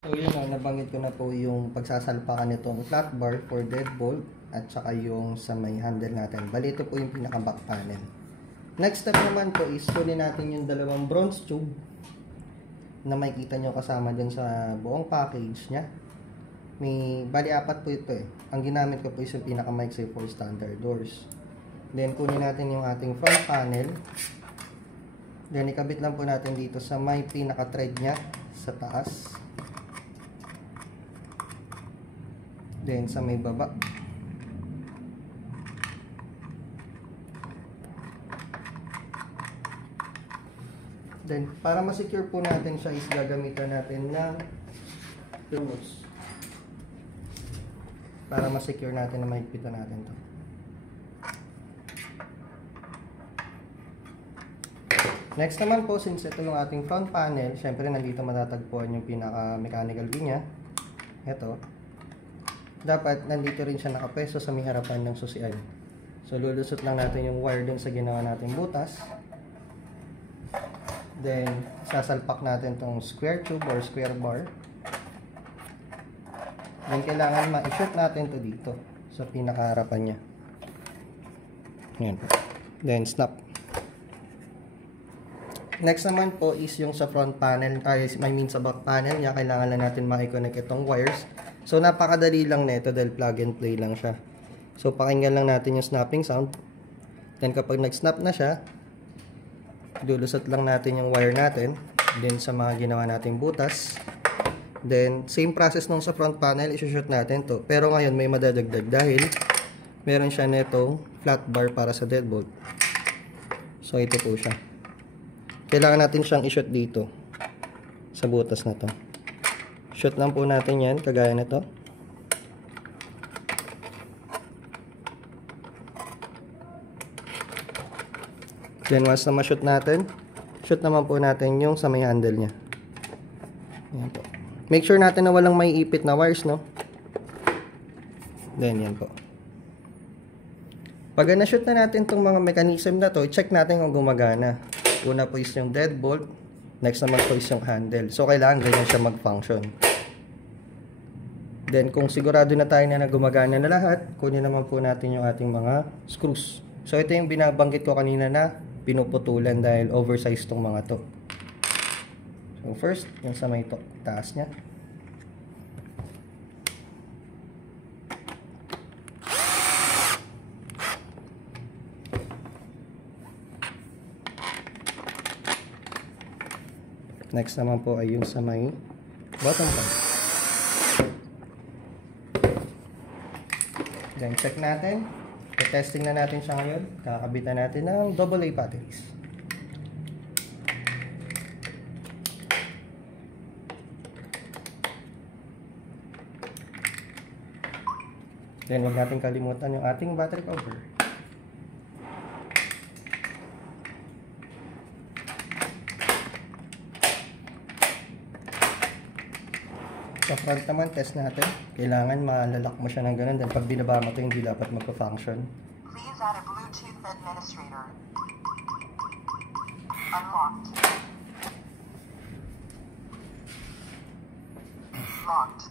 So yun nga, nabanggit ko na po yung pagsasalpakan nitong flat bar for deadbolt at saka yung sa may handle natin. Bali, ito po yung pinaka back panel. Next step naman po is kunin natin yung dalawang bronze tube na makikita nyo kasama dun sa buong package nya. Bali, apat po ito eh. Ang ginamit ko po is yung pinaka maiksi for standard doors. Then kunin natin yung ating front panel. Then ikabit lang po natin dito sa may pinaka thread nya sa taas. Then sa may baba. Then para ma-secure po natin siya is gagamitan natin ng thermos. Para ma-secure natin na mahigpitan natin to. Next naman po, since ito yung ating front panel, syempre nandito matatagpuan yung pinaka mechanical linya. Ito. Dapat nandito rin siya nakapeso sa may harapan ng susian. So lulusot lang natin yung wire dun sa ginawa nating butas. Then sasalpak natin tong square tube or square bar. Then kailangan ma-shoot natin to dito sa pinakaharapan niya. Yan. Then snap. Next naman po is yung sa front panel, I mean sa back panel niya, kailangan lang natin ma-connect itong wires. So napakadali lang nito dahil plug and play lang siya. So pakinggan lang natin yung snapping sound. Then kapag nag-snap na siya, lulusot lang natin yung wire natin. Then sa mga ginawa nating butas. Then same process nung sa front panel, isushoot natin to. Pero ngayon may madadagdag dahil meron siya netong flat bar para sa deadbolt. So ito po siya. Kailangan natin siyang i-shoot dito sa butas na to. Shoot lang po natin yan, kagaya nito. Then once na ma-shoot natin, shoot naman po natin yung sa may handle nya. Yan po. Make sure natin na walang may ipit na wires, no? Then yan po. Pag na-shoot na natin itong mga mechanism na to, check natin kung gumagana. Una po is yung deadbolt, next naman po is yung handle. So kailangan ganyan siya mag-function. Then kung sigurado na tayo na gumagana na lahat, kunin naman po natin yung ating mga screws. So ito yung binabanggit ko kanina na pinuputulan dahil oversized tong mga to. So first, yung sa may taas nya. Next naman po ay yung sa may bottom part. Then check natin. I-testing na natin siya ngayon. Kakabitan natin ng AA batteries. Then huwag natin kalimutan yung ating battery cover. Sa front naman, test natin. Kailangan malalak mo siya ng ganun. Then pag binaba mo ito, hindi dapat magpa-function. Please add a Bluetooth administrator. Unlocked. Locked.